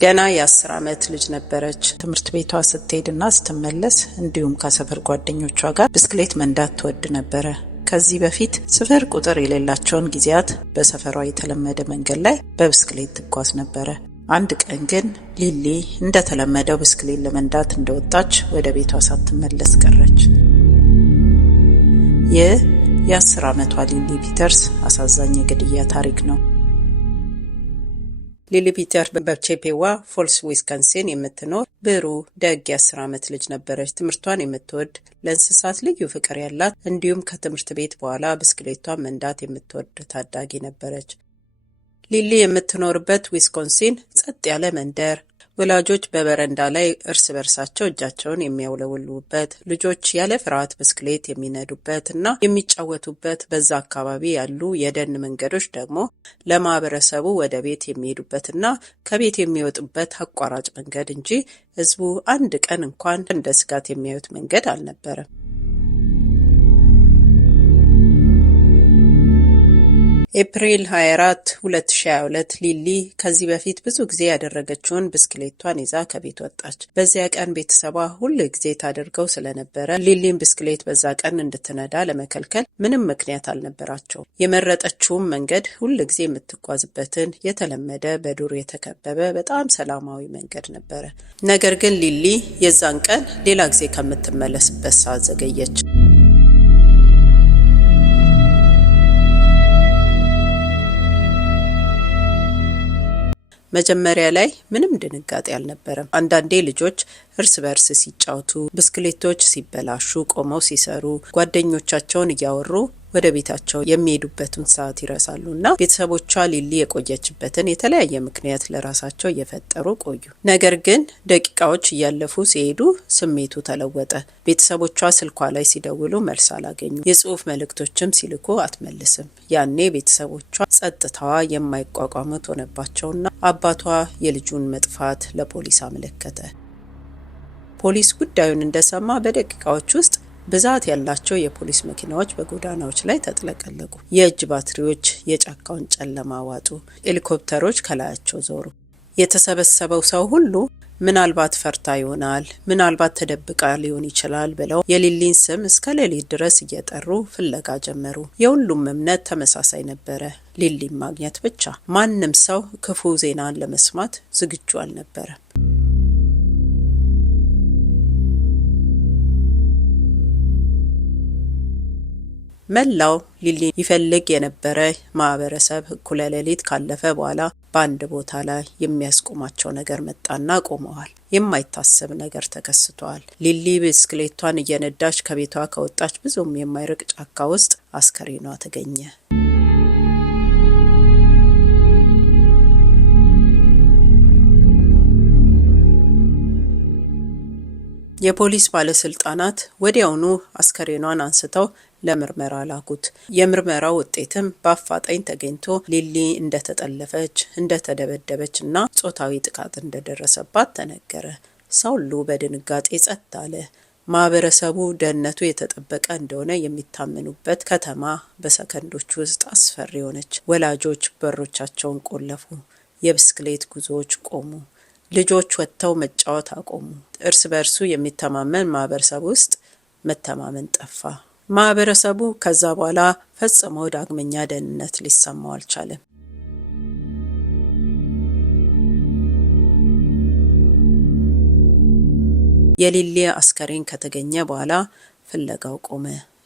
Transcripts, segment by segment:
ገና የ10 ዓመት ልጅ ነበረች። ትምህርት ቤቷ ስትሄድና ስትመለስ እንዲሁም ከሰፈር ጓደኞቿ ጋር ብስክሌት መንዳት ትወድ ነበረ። ከዚህ በፊት ስፍር ቁጥር የሌላቸውን ጊዜያት በሰፈሯ የተለመደ መንገድ ላይ በብስክሌት ትጓዝ ነበረ። አንድ ቀን ግን ሊሊ እንደተለመደው ብስክሌት ለመንዳት እንደወጣች ወደ ቤቷ ሳትመለስ ቀረች። ይህ የ10 ዓመቷ ሊሊ ፒተርስ አሳዛኝ የግድያ ታሪክ ነው። ሊሊ ፒተርስ በቼፔዋ ፎልስ ዊስካንሲን የምትኖር ብሩህ ደግ የ10 ዓመት ልጅ ነበረች። ትምህርቷን የምትወድ፣ ለእንስሳት ልዩ ፍቅር ያላት እንዲሁም ከትምህርት ቤት በኋላ ብስክሌቷን መንዳት የምትወድ ታዳጊ ነበረች። ሊሊ የምትኖርበት ዊስኮንሲን ጸጥ ያለ መንደር፣ ወላጆች በበረንዳ ላይ እርስ በርሳቸው እጃቸውን የሚያውለበልቡበት፣ ልጆች ያለ ፍርሃት ብስክሌት የሚነዱበት እና የሚጫወቱበት፣ በዛ አካባቢ ያሉ የደን መንገዶች ደግሞ ለማህበረሰቡ ወደ ቤት የሚሄዱበትና ከቤት የሚወጡበት አቋራጭ መንገድ እንጂ ህዝቡ አንድ ቀን እንኳን እንደ ስጋት የሚያዩት መንገድ አልነበረም። ኤፕሪል 24 2022 ሊሊ ከዚህ በፊት ብዙ ጊዜ ያደረገችውን ብስክሌቷን ይዛ ከቤት ወጣች። በዚያ ቀን ቤተሰቧ ሁል ጊዜ ታደርገው ስለነበረ ሊሊን ብስክሌት በዛ ቀን እንድትነዳ ለመከልከል ምንም ምክንያት አልነበራቸው። የመረጠችውም መንገድ ሁል ጊዜ የምትጓዝበትን የተለመደ በዱር የተከበበ በጣም ሰላማዊ መንገድ ነበረ። ነገር ግን ሊሊ የዛን ቀን ሌላ ጊዜ ከምትመለስበት ሰዓት ዘገየች። መጀመሪያ ላይ ምንም ድንጋጤ አልነበረም። አንዳንዴ ልጆች እርስ በርስ ሲጫወቱ፣ ብስክሌቶች ሲበላሹ ቆመው ሲሰሩ፣ ጓደኞቻቸውን እያወሩ ወደ ቤታቸው የሚሄዱበትን ሰዓት ይረሳሉና ቤተሰቦቿ ሊሊ የቆየችበትን የተለያየ ምክንያት ለራሳቸው እየፈጠሩ ቆዩ። ነገር ግን ደቂቃዎች እያለፉ ሲሄዱ ስሜቱ ተለወጠ። ቤተሰቦቿ ስልኳ ላይ ሲደውሉ መልስ አላገኙ፣ የጽሑፍ መልእክቶችም ሲልኩ አትመልስም። ያኔ ቤተሰቦቿ ጸጥታዋ የማይቋቋሙት ሆነባቸውና አባቷ የልጁን መጥፋት ለፖሊስ አመለከተ። ፖሊስ ጉዳዩን እንደሰማ በደቂቃዎች ውስጥ ብዛት ያላቸው የፖሊስ መኪናዎች በጎዳናዎች ላይ ተጥለቀለቁ። የእጅ ባትሪዎች የጫካውን ጨለማ ዋጡ። ሄሊኮፕተሮች ከላያቸው ዞሩ። የተሰበሰበው ሰው ሁሉ ምናልባት ፈርታ ይሆናል፣ ምናልባት ተደብቃ ሊሆን ይችላል ብለው የሊሊን ስም እስከ ሌሊት ድረስ እየጠሩ ፍለጋ ጀመሩ። የሁሉም እምነት ተመሳሳይ ነበረ፣ ሊሊን ማግኘት ብቻ። ማንም ሰው ክፉ ዜናን ለመስማት ዝግጁ አልነበረም። መላው ሊሊ ይፈልግ የነበረ ማህበረሰብ እኩለ ሌሊት ካለፈ በኋላ በአንድ ቦታ ላይ የሚያስቆማቸው ነገር መጣና ቆመዋል። የማይታሰብ ነገር ተከስቷል። ሊሊ ብስክሌቷን እየነዳች ከቤቷ ከወጣች ብዙም የማይርቅ ጫካ ውስጥ አስከሬኗ ተገኘ። የፖሊስ ባለስልጣናት ወዲያውኑ አስከሬኗን አንስተው ለምርመራ ላኩት። የምርመራው ውጤትም በአፋጣኝ ተገኝቶ ሊሊ እንደተጠለፈች፣ እንደተደበደበች እና ጾታዊ ጥቃት እንደደረሰባት ተነገረ። ሰው ሁሉ በድንጋጤ ጸጥ አለ። ማህበረሰቡ ደህንነቱ የተጠበቀ እንደሆነ የሚታመኑበት ከተማ በሰከንዶች ውስጥ አስፈሪ ሆነች። ወላጆች በሮቻቸውን ቆለፉ። የብስክሌት ጉዞዎች ቆሙ። ልጆች ወጥተው መጫወት አቆሙ። እርስ በርሱ የሚተማመን ማህበረሰብ ውስጥ መተማመን ጠፋ። ማህበረሰቡ ከዛ በኋላ ፈጽሞ ዳግመኛ ደህንነት ሊሰማው አልቻለም። የሊሊ አስከሬን ከተገኘ በኋላ ፍለጋው ቆመ።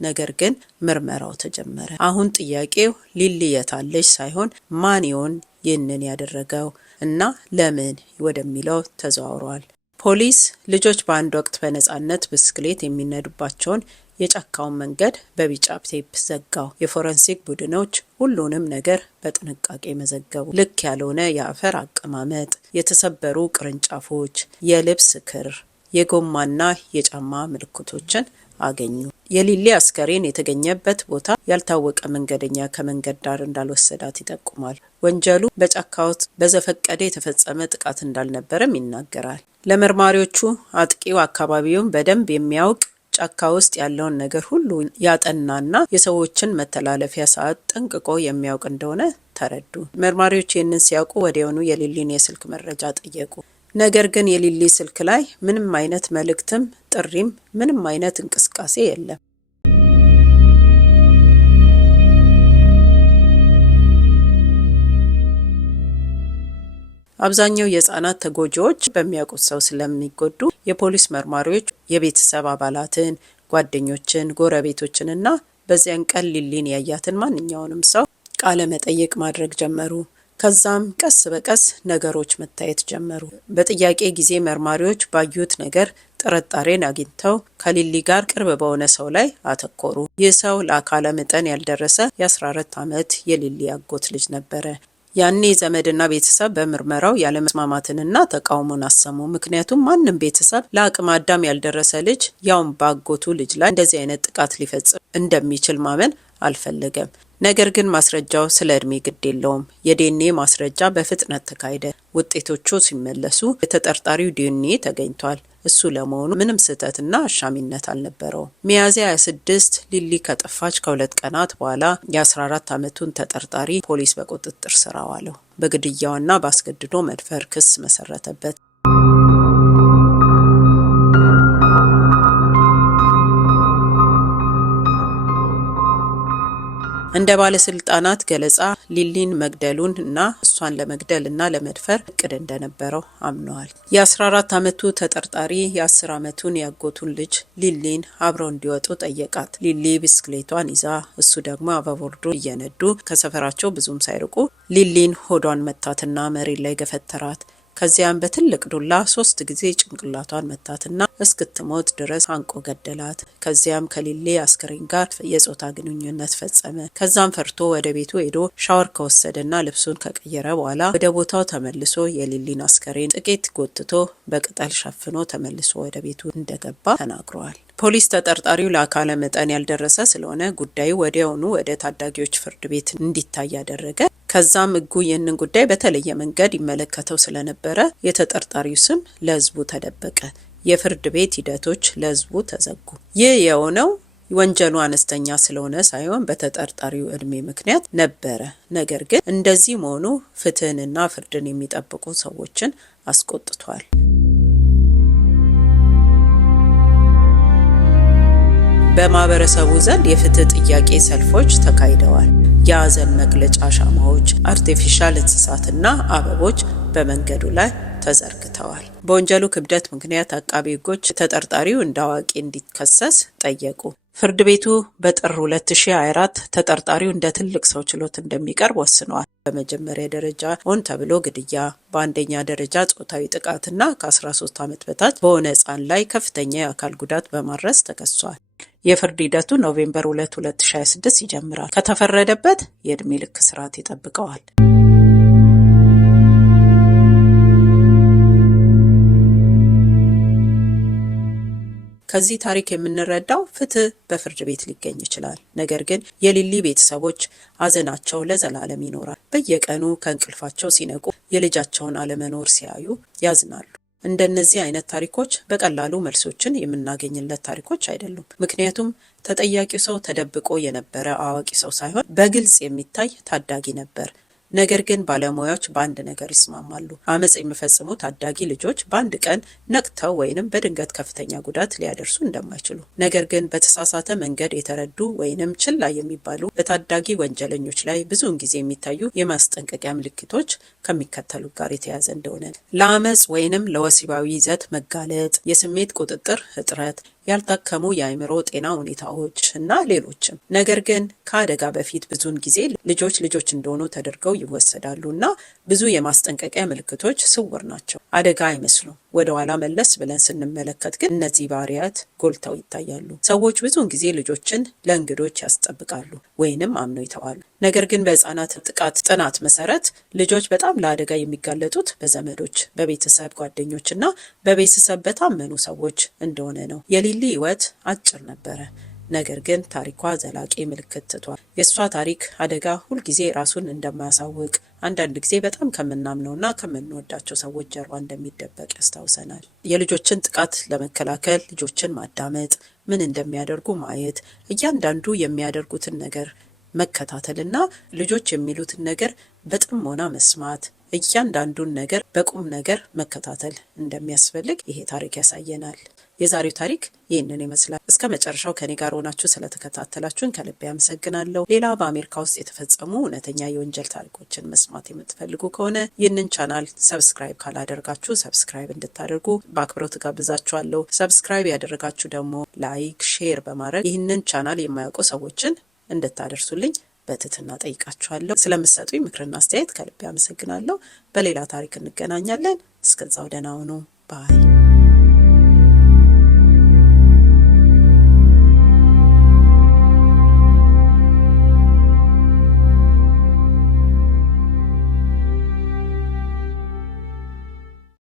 ነገር ግን ምርመራው ተጀመረ። አሁን ጥያቄው ሊሊ የታለች ሳይሆን ማን ይሆን ይህንን ያደረገው እና ለምን ወደሚለው ተዘዋውሯል። ፖሊስ ልጆች በአንድ ወቅት በነጻነት ብስክሌት የሚነዱባቸውን የጫካውን መንገድ በቢጫ ቴፕ ዘጋው። የፎረንሲክ ቡድኖች ሁሉንም ነገር በጥንቃቄ መዘገቡ። ልክ ያልሆነ የአፈር አቀማመጥ፣ የተሰበሩ ቅርንጫፎች፣ የልብስ ክር፣ የጎማና የጫማ ምልክቶችን አገኙ። የሊሊ አስከሬን የተገኘበት ቦታ ያልታወቀ መንገደኛ ከመንገድ ዳር እንዳልወሰዳት ይጠቁማል። ወንጀሉ በጫካ ውስጥ በዘፈቀደ የተፈጸመ ጥቃት እንዳልነበረም ይናገራል። ለመርማሪዎቹ አጥቂው አካባቢውን በደንብ የሚያውቅ ጫካ ውስጥ ያለውን ነገር ሁሉ ያጠናና የሰዎችን መተላለፊያ ሰዓት ጠንቅቆ የሚያውቅ እንደሆነ ተረዱ። መርማሪዎች ይህንን ሲያውቁ ወዲያውኑ የሊሊን የስልክ መረጃ ጠየቁ። ነገር ግን የሊሊ ስልክ ላይ ምንም አይነት መልእክትም ጥሪም ምንም አይነት እንቅስቃሴ የለም። አብዛኛው የህፃናት ተጎጂዎች በሚያውቁት ሰው ስለሚጎዱ የፖሊስ መርማሪዎች የቤተሰብ አባላትን፣ ጓደኞችን፣ ጎረቤቶችንና በዚያን ቀን ሊሊን ያያትን ማንኛውንም ሰው ቃለ መጠይቅ ማድረግ ጀመሩ። ከዛም ቀስ በቀስ ነገሮች መታየት ጀመሩ። በጥያቄ ጊዜ መርማሪዎች ባዩት ነገር ጥርጣሬን አግኝተው ከሊሊ ጋር ቅርብ በሆነ ሰው ላይ አተኮሩ። ይህ ሰው ለአካለ መጠን ያልደረሰ የ14 ዓመት የሊሊ አጎት ልጅ ነበረ። ያኔ ዘመድና ቤተሰብ በምርመራው ያለመስማማትንና ተቃውሞን አሰሙ። ምክንያቱም ማንም ቤተሰብ ለአቅመ አዳም ያልደረሰ ልጅ ያውም በአጎቱ ልጅ ላይ እንደዚህ አይነት ጥቃት ሊፈጽም እንደሚችል ማመን አልፈለገም። ነገር ግን ማስረጃው ስለ እድሜ ግድ የለውም። የዲኤንኤ ማስረጃ በፍጥነት ተካሄደ። ውጤቶቹ ሲመለሱ የተጠርጣሪው ዲኤንኤ ተገኝቷል። እሱ ለመሆኑ ምንም ስህተትና አሻሚነት አልነበረው። ሚያዝያ 26 ሊሊ ከጠፋች ከ2 ቀናት በኋላ የ14 ዓመቱን ተጠርጣሪ ፖሊስ በቁጥጥር ስር አዋለው። በግድያውና በአስገድዶ መድፈር ክስ መሰረተበት። እንደ ባለስልጣናት ገለጻ ሊሊን መግደሉን እና እሷን ለመግደል እና ለመድፈር እቅድ እንደነበረው አምነዋል። የ14 ዓመቱ ተጠርጣሪ የ10 ዓመቱን ያጎቱን ልጅ ሊሊን አብረው እንዲወጡ ጠየቃት። ሊሊ ብስክሌቷን ይዛ እሱ ደግሞ አበቦርዶ እየነዱ ከሰፈራቸው ብዙም ሳይርቁ ሊሊን ሆዷን መታትና መሬት ላይ ገፈተራት። ከዚያም በትልቅ ዱላ 3 ጊዜ ጭንቅላቷን መታትና እስክትሞት ድረስ አንቆ ገደላት። ከዚያም ከሊሊ አስከሬን ጋር የጾታ ግንኙነት ፈጸመ። ከዛም ፈርቶ ወደ ቤቱ ሄዶ ሻወር ከወሰደና ልብሱን ከቀየረ በኋላ ወደ ቦታው ተመልሶ የሊሊን አስከሬን ጥቂት ጎትቶ በቅጠል ሸፍኖ ተመልሶ ወደ ቤቱ እንደገባ ተናግሯል። ፖሊስ ተጠርጣሪው ለአካለ መጠን ያልደረሰ ስለሆነ ጉዳዩ ወዲያውኑ ወደ ታዳጊዎች ፍርድ ቤት እንዲታይ ያደረገ። ከዛም ሕጉ ይህንን ጉዳይ በተለየ መንገድ ይመለከተው ስለነበረ የተጠርጣሪው ስም ለሕዝቡ ተደበቀ። የፍርድ ቤት ሂደቶች ለሕዝቡ ተዘጉ። ይህ የሆነው ወንጀሉ አነስተኛ ስለሆነ ሳይሆን በተጠርጣሪው እድሜ ምክንያት ነበረ። ነገር ግን እንደዚህ መሆኑ ፍትህንና ፍርድን የሚጠብቁ ሰዎችን አስቆጥቷል። በማህበረሰቡ ዘንድ የፍትህ ጥያቄ ሰልፎች ተካሂደዋል። የሀዘን መግለጫ ሻማዎች፣ አርቲፊሻል እንስሳትና አበቦች በመንገዱ ላይ ተዘርግተዋል። በወንጀሉ ክብደት ምክንያት አቃቢ ሕጎች ተጠርጣሪው እንደ አዋቂ እንዲከሰስ ጠየቁ። ፍርድ ቤቱ በጥር 2024 ተጠርጣሪው እንደ ትልቅ ሰው ችሎት እንደሚቀርብ ወስኗል። በመጀመሪያ ደረጃ ሆን ተብሎ ግድያ፣ በአንደኛ ደረጃ ጾታዊ ጥቃትና ከ13 ዓመት በታች በሆነ ሕፃን ላይ ከፍተኛ የአካል ጉዳት በማድረስ ተከሷል። የፍርድ ሂደቱ ኖቬምበር 2 2026 ይጀምራል። ከተፈረደበት የዕድሜ ልክ እስራት ይጠብቀዋል። ከዚህ ታሪክ የምንረዳው ፍትህ በፍርድ ቤት ሊገኝ ይችላል። ነገር ግን የሊሊ ቤተሰቦች ሐዘናቸው ለዘላለም ይኖራል። በየቀኑ ከእንቅልፋቸው ሲነቁ የልጃቸውን አለመኖር ሲያዩ ያዝናሉ። እንደነዚህ አይነት ታሪኮች በቀላሉ መልሶችን የምናገኝለት ታሪኮች አይደሉም። ምክንያቱም ተጠያቂው ሰው ተደብቆ የነበረ አዋቂ ሰው ሳይሆን በግልጽ የሚታይ ታዳጊ ነበር። ነገር ግን ባለሙያዎች በአንድ ነገር ይስማማሉ። አመጽ የሚፈጽሙ ታዳጊ ልጆች በአንድ ቀን ነቅተው ወይንም በድንገት ከፍተኛ ጉዳት ሊያደርሱ እንደማይችሉ፣ ነገር ግን በተሳሳተ መንገድ የተረዱ ወይንም ችላ የሚባሉ በታዳጊ ወንጀለኞች ላይ ብዙውን ጊዜ የሚታዩ የማስጠንቀቂያ ምልክቶች ከሚከተሉ ጋር የተያያዘ እንደሆነ ለአመጽ ወይንም ለወሲባዊ ይዘት መጋለጥ፣ የስሜት ቁጥጥር እጥረት፣ ያልታከሙ የአእምሮ ጤና ሁኔታዎች እና ሌሎችም። ነገር ግን ከአደጋ በፊት ብዙውን ጊዜ ልጆች እንደሆኑ ተደርገው ይወሰዳሉ እና ብዙ የማስጠንቀቂያ ምልክቶች ስውር ናቸው፣ አደጋ አይመስሉም። ወደ ኋላ መለስ ብለን ስንመለከት ግን እነዚህ ባህሪያት ጎልተው ይታያሉ። ሰዎች ብዙውን ጊዜ ልጆችን ለእንግዶች ያስጠብቃሉ ወይንም አምነው ይተዋሉ። ነገር ግን በሕፃናት ጥቃት ጥናት መሰረት ልጆች በጣም ለአደጋ የሚጋለጡት በዘመዶች፣ በቤተሰብ ጓደኞች እና በቤተሰብ በታመኑ ሰዎች እንደሆነ ነው። የሊሊ ሕይወት አጭር ነበረ። ነገር ግን ታሪኳ ዘላቂ ምልክት ትቷል። የእሷ ታሪክ አደጋ ሁልጊዜ ራሱን እንደማያሳውቅ፣ አንዳንድ ጊዜ በጣም ከምናምነውና ከምንወዳቸው ሰዎች ጀርባ እንደሚደበቅ ያስታውሰናል። የልጆችን ጥቃት ለመከላከል ልጆችን ማዳመጥ፣ ምን እንደሚያደርጉ ማየት፣ እያንዳንዱ የሚያደርጉትን ነገር መከታተልና ልጆች የሚሉትን ነገር በጥሞና መስማት፣ እያንዳንዱን ነገር በቁም ነገር መከታተል እንደሚያስፈልግ ይሄ ታሪክ ያሳየናል። የዛሬው ታሪክ ይህንን ይመስላል። እስከ መጨረሻው ከኔ ጋር ሆናችሁ ስለተከታተላችሁን ከልቤ አመሰግናለሁ። ሌላ በአሜሪካ ውስጥ የተፈጸሙ እውነተኛ የወንጀል ታሪኮችን መስማት የምትፈልጉ ከሆነ ይህንን ቻናል ሰብስክራይብ ካላደርጋችሁ ሰብስክራይብ እንድታደርጉ በአክብሮት ጋብዛችኋለሁ። ሰብስክራይብ ያደረጋችሁ ደግሞ ላይክ፣ ሼር በማድረግ ይህንን ቻናል የማያውቁ ሰዎችን እንድታደርሱልኝ በትህትና ጠይቃችኋለሁ። ስለምትሰጡኝ ምክርና አስተያየት ከልቤ አመሰግናለሁ። በሌላ ታሪክ እንገናኛለን። እስከዛው ደህና ሁኑ። ባይ